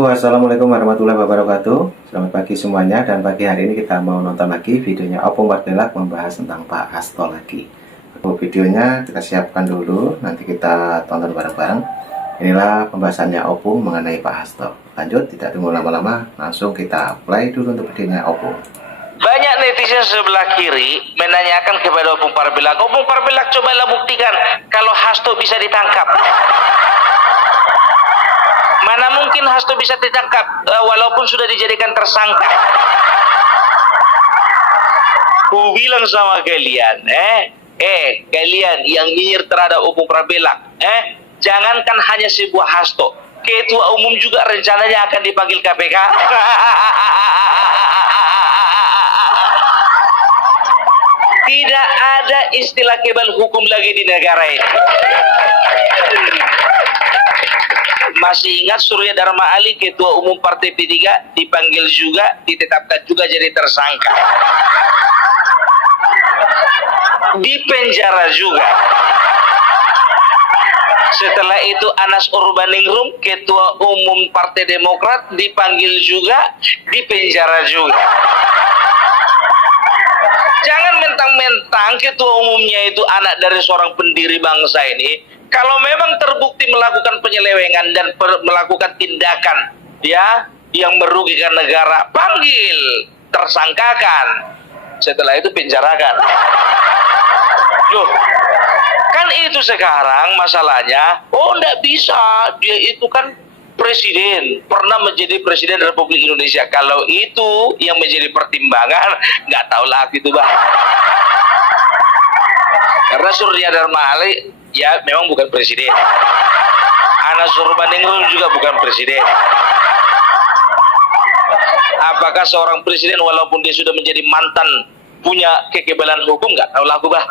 Halo, assalamualaikum warahmatullahi wabarakatuh. Selamat pagi semuanya, dan pagi hari ini kita mau nonton lagi videonya Opung Pardelak membahas tentang Pak Hasto lagi. Videonya kita siapkan dulu, nanti kita tonton bareng-bareng. Inilah pembahasannya Opung mengenai Pak Hasto. Lanjut, tidak tunggu lama-lama, langsung kita play dulu untuk videonya Opung. Banyak netizen sebelah kiri menanyakan kepada Opung Pardelak, Opung Pardelak cobalah buktikan kalau Hasto bisa ditangkap. Mana mungkin Hasto bisa ditangkap walaupun sudah dijadikan tersangka. Ku bilang sama kalian, kalian yang nyinyir terhadap Opung Pardelak, jangankan hanya sebuah Hasto, ketua umum juga rencananya akan dipanggil KPK. Tidak ada istilah kebal hukum lagi di negara ini. Masih ingat Surya Dharma Ali, ketua umum Partai P3, dipanggil juga, ditetapkan juga jadi tersangka. Di penjara juga. Setelah itu Anas Urbaningrum, ketua umum Partai Demokrat, dipanggil juga, di penjara juga. Jangan mentang-mentang ketua umumnya itu anak dari seorang pendiri bangsa ini. Kalau memang terbukti melakukan penyelewengan dan melakukan tindakan yang merugikan negara, panggil, tersangkakan. Setelah itu penjarakan. Loh, kan itu sekarang masalahnya. Oh, enggak bisa. Dia itu kan presiden, pernah menjadi presiden Republik Indonesia. Kalau itu yang menjadi pertimbangan, nggak tahu lah itu, Bang. Karena Surya Dharma Ali ya memang bukan presiden. Anas Urbaningrum juga bukan presiden. Apakah seorang presiden walaupun dia sudah menjadi mantan punya kekebalan hukum? Nggak tahu lah aku, Bang.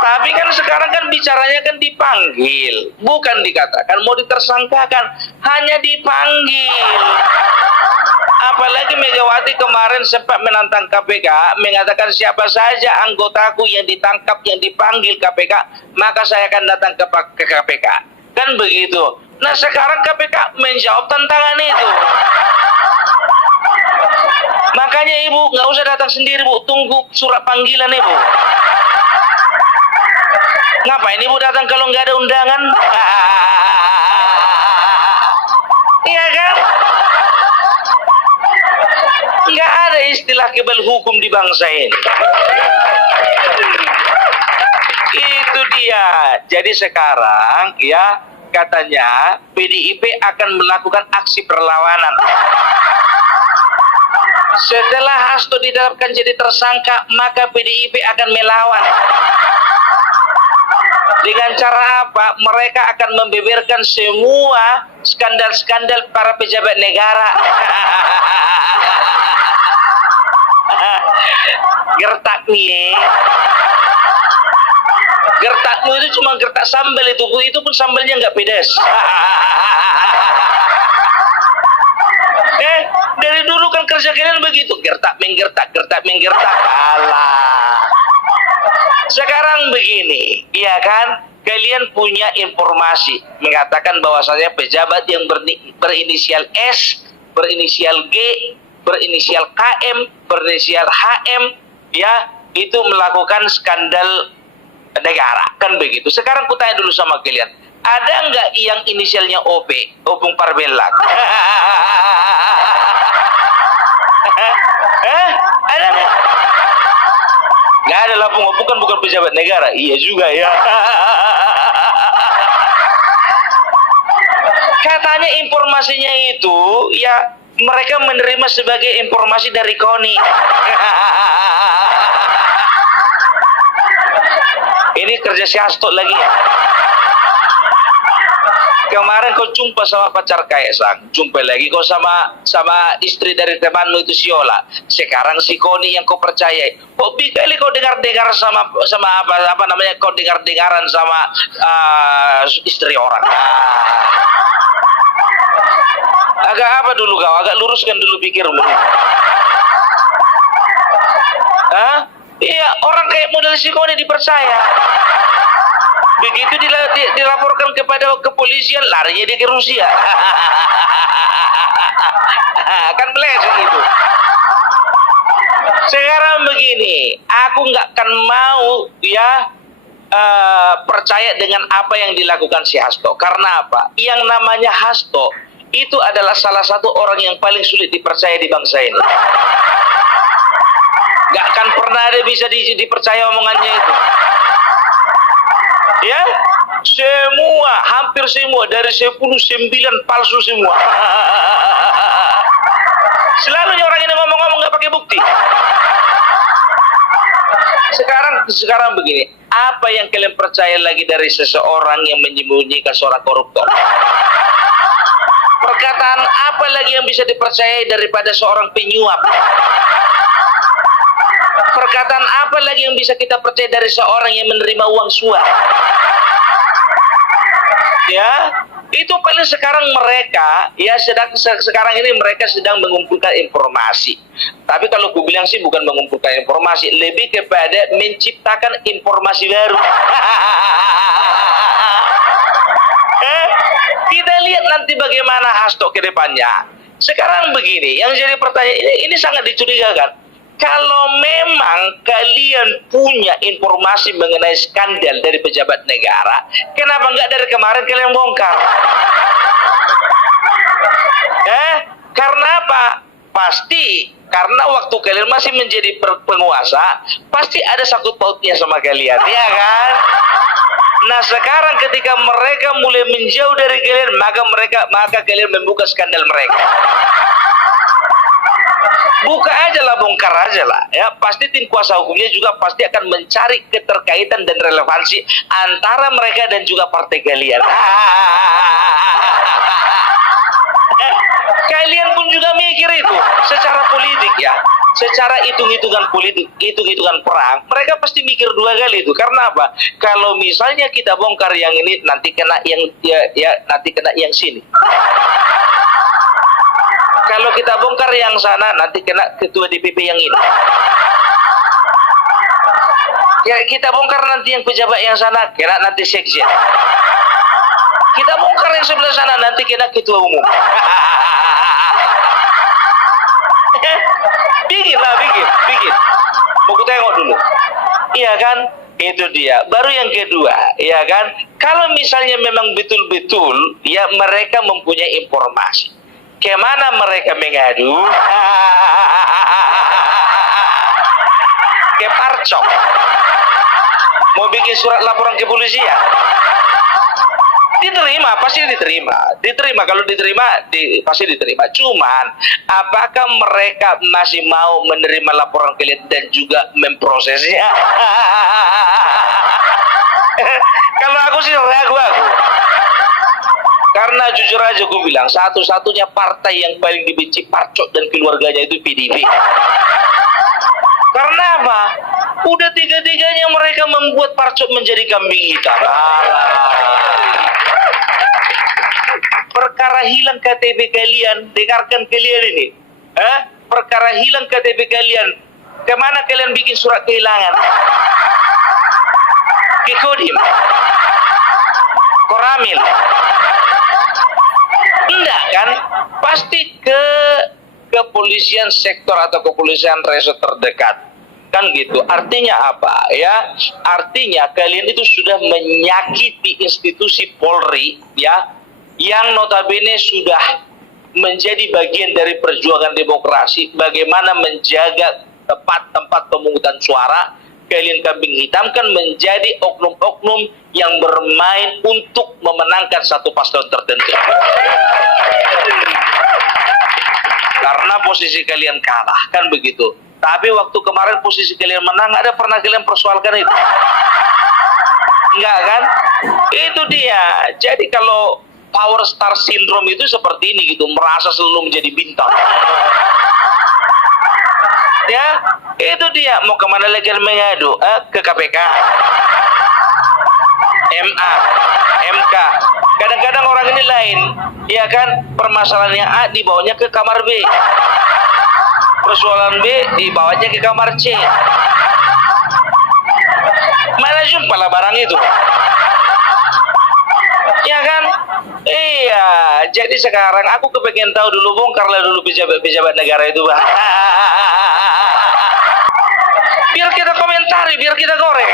Tapi kan sekarang kan bicaranya kan dipanggil, bukan dikatakan mau ditersangkakan, hanya dipanggil. Apalagi Megawati kemarin sempat menantang KPK, mengatakan siapa saja anggotaku yang ditangkap, yang dipanggil KPK, maka saya akan datang ke KPK. Kan begitu. Nah sekarang KPK menjawab tantangan itu. Makanya Ibu nggak usah datang sendiri, Bu, tunggu surat panggilan Ibu. Ngapain Ibu datang kalau nggak ada undangan? Iya kan? Nggak ada istilah kebal hukum di bangsa ini. Itu dia. Jadi sekarang ya katanya PDIP akan melakukan aksi perlawanan. Setelah Hasto ditetapkan jadi tersangka, maka PDIP akan melawan. Dengan cara apa? Mereka akan membeberkan semua skandal-skandal para pejabat negara. Gertak nih. Gertakmu itu cuma gertak sambal itu pun sambalnya nggak pedas. Dari dulu kan kerja kalian begitu, gertak menggertak, gertak menggertak. Alah. Sekarang begini, ya kan? Kalian punya informasi mengatakan bahwasanya pejabat yang berinisial S, berinisial G, berinisial KM, berinisial HM, ya itu melakukan skandal negara, kan begitu. Sekarang ku tanya dulu sama kalian, ada nggak yang inisialnya OP, Opung Pardelak? Ada nggak? Nggak ada lah, bukan pejabat negara. Iya juga ya. Katanya informasinya itu ya mereka menerima sebagai informasi dari KONI. Ini kerja si Hasto lagi ya. Kemarin kau jumpa sama pacar Kaisang, jumpa lagi kau sama istri dari temanmu itu Siola. Sekarang si Koni yang kau percayai. Kok kali kau dengar sama apa namanya, kau dengaran sama istri orang. Agak apa dulu kau? Agak luruskan dulu pikirmu. Iya, orang kayak model si Koni dipercaya. Begitu dilaporkan kepada kepolisian, larinya dia ke Rusia. Kan meleset itu. Sekarang begini, aku nggak akan mau ya percaya dengan apa yang dilakukan si Hasto. Karena apa? Yang namanya Hasto itu adalah salah satu orang yang paling sulit dipercaya di bangsa ini. Nggak akan pernah ada bisa dipercaya omongannya itu. Ya, semua, hampir semua dari 10, 9 palsu semua. Selalunya orang ini ngomong-ngomong nggak pakai bukti. Sekarang begini, apa yang kalian percaya lagi dari seseorang yang menyembunyikan seorang koruptor? Perkataan apa lagi yang bisa dipercayai daripada seorang penyuap? Perkataan apa lagi yang bisa kita percaya dari seorang yang menerima uang suap? Ya, itu paling sekarang mereka ya sekarang ini mereka sedang mengumpulkan informasi. Tapi kalau gue bilang sih bukan mengumpulkan informasi, lebih kepada menciptakan informasi baru. Kita lihat nanti bagaimana Hasto ke depannya. Sekarang begini, yang jadi pertanyaan ini sangat dicurigakan. Kalau memang kalian punya informasi mengenai skandal dari pejabat negara, kenapa nggak dari kemarin kalian bongkar? Karena apa? Pasti karena waktu kalian masih menjadi penguasa, pasti ada sangkut pautnya sama kalian, ya kan? Nah sekarang ketika mereka mulai menjauh dari kalian, maka kalian membuka skandal mereka. Buka aja lah, bongkar aja lah, ya pasti tim kuasa hukumnya juga pasti akan mencari keterkaitan dan relevansi antara mereka dan juga partai kalian. Kalian pun juga mikir itu secara politik ya, secara hitung-hitungan politik, hitung-hitungan perang, mereka pasti mikir dua kali itu. Karena apa? Kalau misalnya kita bongkar yang ini, nanti kena yang nanti kena yang sini. Kalau kita bongkar yang sana, nanti kena ketua DPP yang ini. Ya, kita bongkar nanti yang pejabat yang sana, kena nanti sekjen. Kita bongkar yang sebelah sana, nanti kena ketua umum. Bikin. Mau ku tengok dulu. Iya kan? Itu dia. Baru yang kedua, iya kan? Kalau misalnya memang betul-betul ya mereka mempunyai informasi, kemana mereka mengadu? Ke Parcok. Mau bikin surat laporan ke polisi ya? Diterima, pasti diterima. Kalau diterima, pasti diterima. Cuman, apakah mereka masih mau menerima laporan kalian dan juga memprosesnya? Kalau aku sih ragu. Karena jujur aja gue bilang, satu-satunya partai yang paling dibenci Parcok dan keluarganya itu PDIP. Karena apa? Udah tiga-tiganya mereka membuat Parcok menjadi kambing hitam. Perkara hilang KTP kalian, dengarkan kalian ini. Perkara hilang KTP kalian, kemana kalian bikin surat kehilangan? Ke Kodim? Koramil? Enggak kan? Pasti ke kepolisian sektor atau kepolisian resort terdekat. Kan gitu. Artinya apa ya? Artinya kalian itu sudah menyakiti institusi Polri ya, yang notabene sudah menjadi bagian dari perjuangan demokrasi, bagaimana menjaga tempat-tempat pemungutan suara. Kalian kambing hitamkan menjadi oknum-oknum yang bermain untuk memenangkan satu paslon tertentu. Karena posisi kalian kalah, kan begitu. Tapi waktu kemarin posisi kalian menang, ada pernah kalian persoalkan itu? Enggak kan? Itu dia. Jadi kalau power star syndrome itu seperti ini gitu, merasa selalu menjadi bintang. Ya, itu dia. Mau kemana lagi mengadu? Ke KPK, MA, MK. Kadang-kadang orang ini lain, ya kan? Permasalahan yang A dibawanya ke kamar B, persoalan B dibawanya ke kamar C. Mana jumpa lah barang itu? Ya kan? Iya, jadi sekarang aku kepengen tahu dulu, bongkarlah dulu pejabat-pejabat negara itu, Bang. Biar kita komentari, biar kita goreng.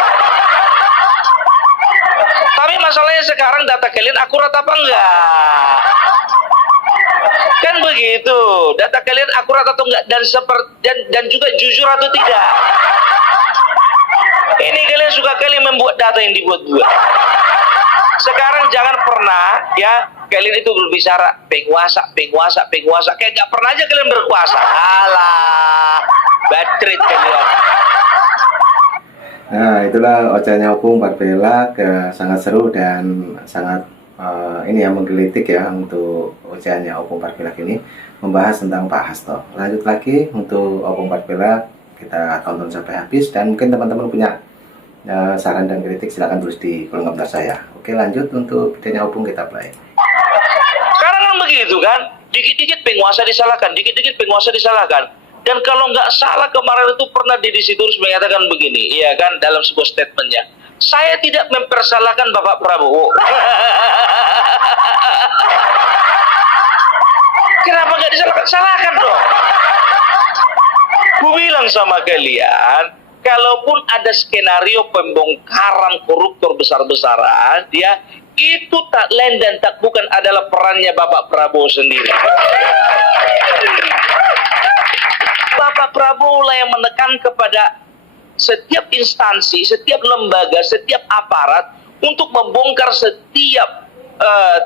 Tapi masalahnya sekarang data kalian akurat apa enggak? Kan begitu. Data kalian akurat atau enggak, dan juga jujur atau tidak. Ini kalian suka kali membuat data yang dibuat-buat. Sekarang jangan pernah ya kalian itu berbicara penguasa, penguasa, penguasa. Kayak nggak pernah aja kalian berkuasa. Alah, batrit kalian. Nah, itulah ocehannya Opung Pak Bella, sangat seru dan sangat ini ya menggelitik ya untuk ocehannya Opung Pak Bella ini membahas tentang Pak Hasto. Lanjut lagi untuk Opung Pak Bella, kita tonton sampai habis dan mungkin teman-teman punya saran dan kritik silahkan tulis di kolom komentar saya. Oke, lanjut untuk videonya Opung kita play. Sekarang kan begitu kan, dikit-dikit penguasa disalahkan, dikit-dikit penguasa disalahkan. Dan kalau nggak salah kemarin itu pernah Deddy Sitorus mengatakan begini, iya kan, dalam sebuah statementnya, saya tidak mempersalahkan Bapak Prabowo. Kenapa nggak disalahkan? Salahkan dong. Gue bilang sama kalian, kalaupun ada skenario pembongkaran koruptor besar-besaran, dia itu tak lain dan tak bukan adalah perannya Bapak Prabowo sendiri. Bapak Prabowo lah yang menekan kepada setiap instansi, setiap lembaga, setiap aparat untuk membongkar setiap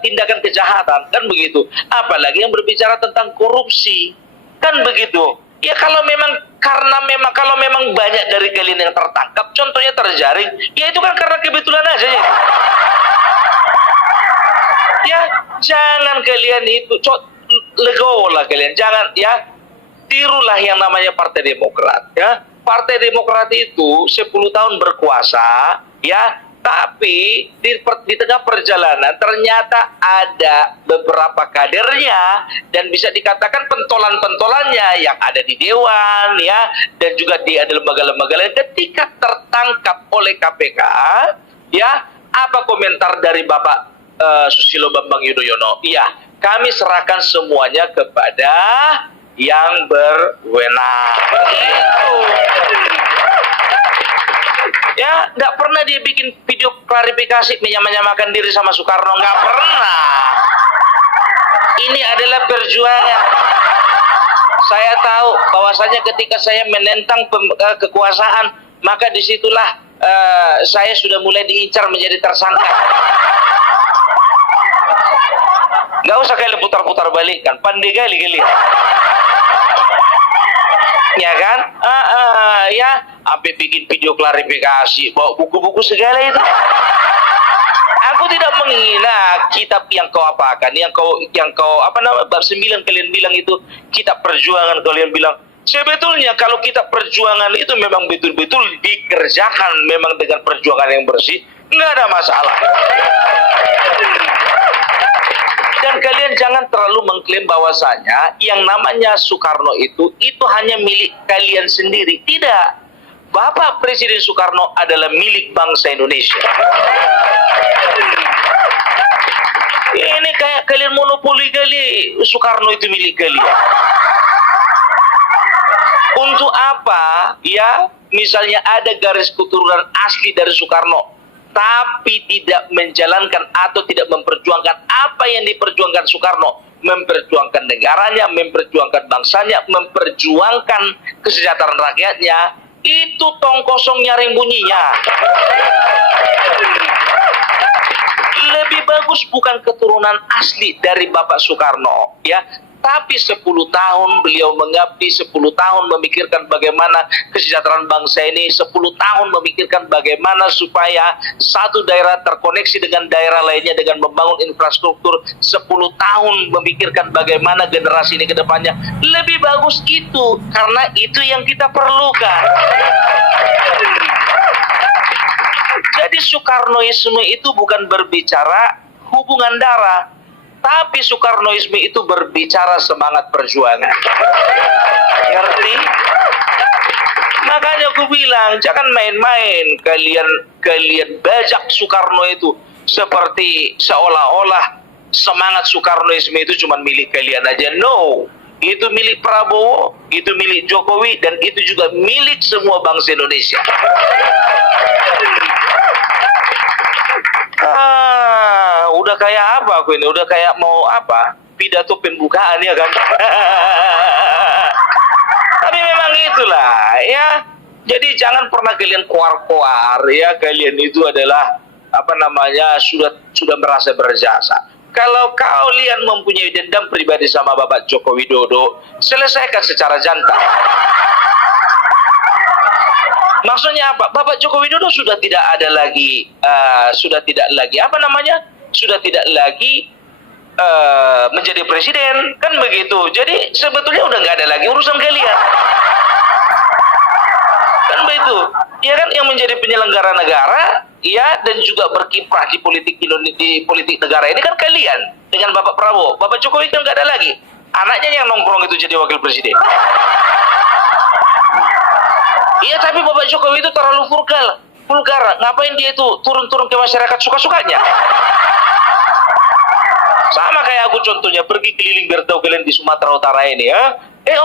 tindakan kejahatan, kan begitu. Apalagi yang berbicara tentang korupsi, kan begitu. Ya kalau memang banyak dari kalian yang tertangkap, contohnya terjaring, ya itu kan karena kebetulan aja ya. Ya jangan kalian itu legowo lah kalian, jangan ya tirulah yang namanya Partai Demokrat ya. Partai Demokrat itu 10 tahun berkuasa ya, tapi di tengah perjalanan ternyata ada beberapa kadernya dan bisa dikatakan pentolan-pentolannya yang ada di Dewan ya, dan juga di ada lembaga-lembaga lain ketika tertangkap oleh KPK ya. Apa komentar dari Bapak Susilo Bambang Yudhoyono? Iya, kami serahkan semuanya kepada yang berwenang. Itu. Ya, nggak pernah dia bikin video klarifikasi menyamakan diri sama Soekarno, nggak pernah. Ini adalah perjuangan. Saya tahu bahwasanya ketika saya menentang kekuasaan, maka disitulah saya sudah mulai diincar menjadi tersangka. Nggak usah kalian putar-putar balik kan, pandai kali kalian. Ya kan? Ya, sampai bikin video klarifikasi, bawa buku-buku segala itu. Aku tidak menghina kitab yang kau apakan, yang kau apa nama bab 9 kalian bilang itu kitab perjuangan, kalian bilang sebetulnya kalau kitab perjuangan itu memang betul-betul dikerjakan memang dengan perjuangan yang bersih, nggak ada masalah. Dan kalian jangan terlalu mengklaim bahwasanya yang namanya Soekarno itu hanya milik kalian sendiri. Tidak. Bapak Presiden Soekarno adalah milik bangsa Indonesia. Ini kayak kalian monopoli kali, Soekarno itu milik kalian. Untuk apa? Ya, misalnya ada garis keturunan asli dari Soekarno, tapi tidak menjalankan atau tidak memperjuangkan apa yang diperjuangkan Soekarno, memperjuangkan negaranya, memperjuangkan bangsanya, memperjuangkan kesejahteraan rakyatnya, itu tong kosong nyaring bunyinya. Lebih bagus bukan keturunan asli dari Bapak Soekarno, ya. Tapi 10 tahun beliau mengabdi, 10 tahun memikirkan bagaimana kesejahteraan bangsa ini, 10 tahun memikirkan bagaimana supaya satu daerah terkoneksi dengan daerah lainnya dengan membangun infrastruktur, 10 tahun memikirkan bagaimana generasi ini ke depannya. Lebih bagus itu, karena itu yang kita perlukan. Jadi Soekarnoisme itu bukan berbicara hubungan darah, tapi Soekarnoisme itu berbicara semangat perjuangan. Ngerti? Makanya aku bilang, jangan main-main kalian bajak Soekarno itu. seperti seolah-olah semangat Soekarnoisme itu cuma milik kalian aja. No, itu milik Prabowo, itu milik Jokowi, dan itu juga milik semua bangsa Indonesia. Udah kayak apa aku ini? Udah kayak mau apa? Pidato pembukaan ya kan? Tapi memang itulah ya. Jadi jangan pernah kalian kuar-kuar ya, kalian itu adalah apa namanya sudah merasa berjasa. Kalau kalian mempunyai dendam pribadi sama Bapak Joko Widodo, selesaikan secara jantan. Maksudnya apa? Bapak Joko Widodo sudah tidak ada lagi, sudah tidak lagi menjadi presiden, kan begitu. Jadi sebetulnya udah nggak ada lagi urusan kalian. Kan begitu. Ya kan, yang menjadi penyelenggara negara, ya, dan juga berkiprah di politik negara ini kan kalian dengan Bapak Prabowo. Bapak Jokowi kan nggak ada lagi. Anaknya yang nongkrong itu jadi wakil presiden. Iya, tapi Bapak Jokowi itu terlalu vulgar. Ngapain dia itu turun-turun ke masyarakat suka-sukanya? Sama kayak aku contohnya pergi keliling bertahu kalian di Sumatera Utara ini ya.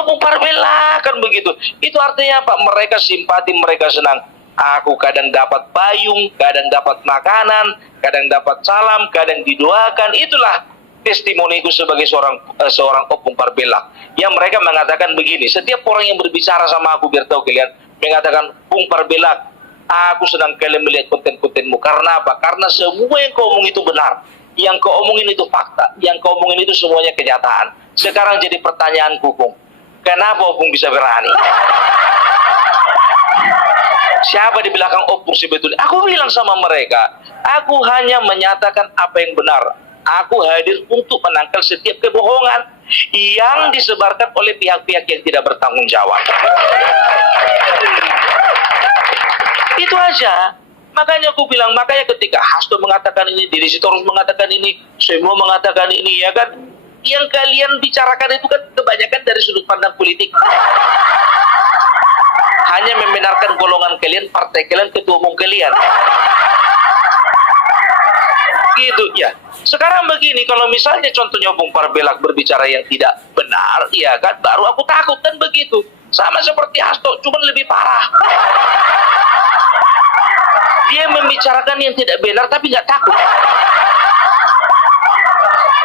Opung Parbela kan begitu. Itu artinya apa? Mereka simpati, mereka senang. Aku kadang dapat payung, kadang dapat makanan, kadang dapat salam, kadang didoakan. Itulah testimoniku sebagai seorang Opung Parbela. Yang mereka mengatakan begini, setiap orang yang berbicara sama aku biar tahu kalian mengatakan, Opung Parbela, aku senang kalian melihat konten-kontenmu. Karena apa? Karena semua yang kau omong itu benar. Yang kau omongin itu fakta. Yang kau omongin itu semuanya kenyataan. Sekarang jadi pertanyaanku, Opung. Kenapa Opung bisa berani? Siapa di belakang Opung sebetulnya? Aku bilang sama mereka, aku hanya menyatakan apa yang benar. Aku hadir untuk menangkal setiap kebohongan yang disebarkan oleh pihak-pihak yang tidak bertanggung jawab. Itu aja. Makanya aku bilang, makanya ketika Hasto mengatakan ini, Deddy Sitorus mengatakan ini, semua mengatakan ini, ya kan? Yang kalian bicarakan itu kan kebanyakan dari sudut pandang politik. Hanya membenarkan golongan kalian, partai kalian, ketua umum kalian. Gitu ya. Sekarang begini, kalau misalnya contohnya Opung Parbela berbicara yang tidak benar, ya kan, baru aku takut kan begitu. Sama seperti Hasto, cuma lebih parah. Dia membicarakan yang tidak benar tapi nggak takut.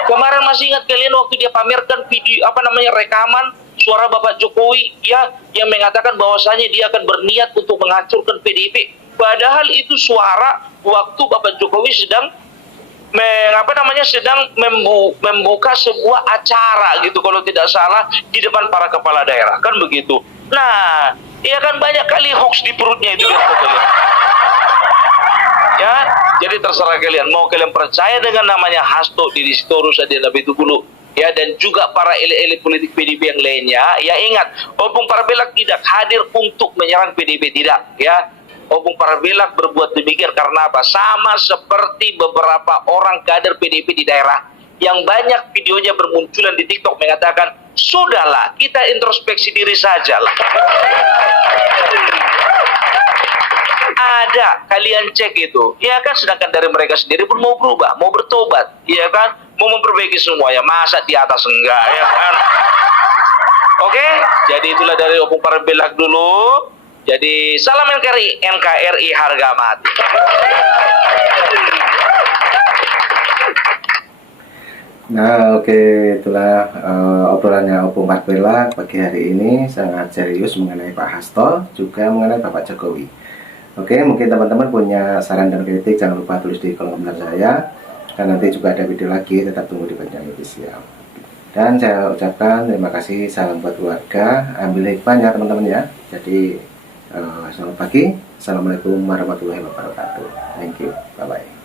Kemarin masih ingat kalian waktu dia pamerkan video rekaman suara Bapak Jokowi ya, yang mengatakan bahwasanya dia akan berniat untuk menghancurkan PDIP. Padahal itu suara waktu Bapak Jokowi sedang membuka sebuah acara gitu kalau tidak salah di depan para kepala daerah kan begitu. Nah, ya kan banyak kali hoax di perutnya itu kan. Ya, jadi terserah kalian mau kalian percaya dengan namanya Hasto, Deddy Sitorus, Adiana Pitupulu, ya, dan juga para elit-elit politik PDIP yang lainnya. Ya, ingat, Opung Parbela tidak hadir untuk menyerang PDIP, tidak, ya. Opung Parbela berbuat demikian karena apa? Sama seperti beberapa orang kader PDIP di daerah yang banyak videonya bermunculan di TikTok mengatakan, sudahlah, kita introspeksi diri saja lah. Ada, kalian cek itu, ya kan, sedangkan dari mereka sendiri pun mau berubah, mau bertobat, ya kan, mau memperbaiki semuanya, masa di atas enggak, ya kan. Oke, jadi itulah dari Opung Parbela dulu. Jadi salam NKRI harga mati. Nah, oke, itulah obrolannya Opung Parbela pagi hari ini, sangat serius mengenai Pak Hasto, juga mengenai Bapak Jokowi. Oke, mungkin teman-teman punya saran dan kritik, jangan lupa tulis di kolom komentar saya. Dan nanti juga ada video lagi, tetap tunggu di Panjang Official. Dan saya ucapkan terima kasih, salam buat keluarga, ambil hikmahnya teman-teman ya. Jadi selamat pagi, assalamualaikum warahmatullahi wabarakatuh. Thank you, bye bye.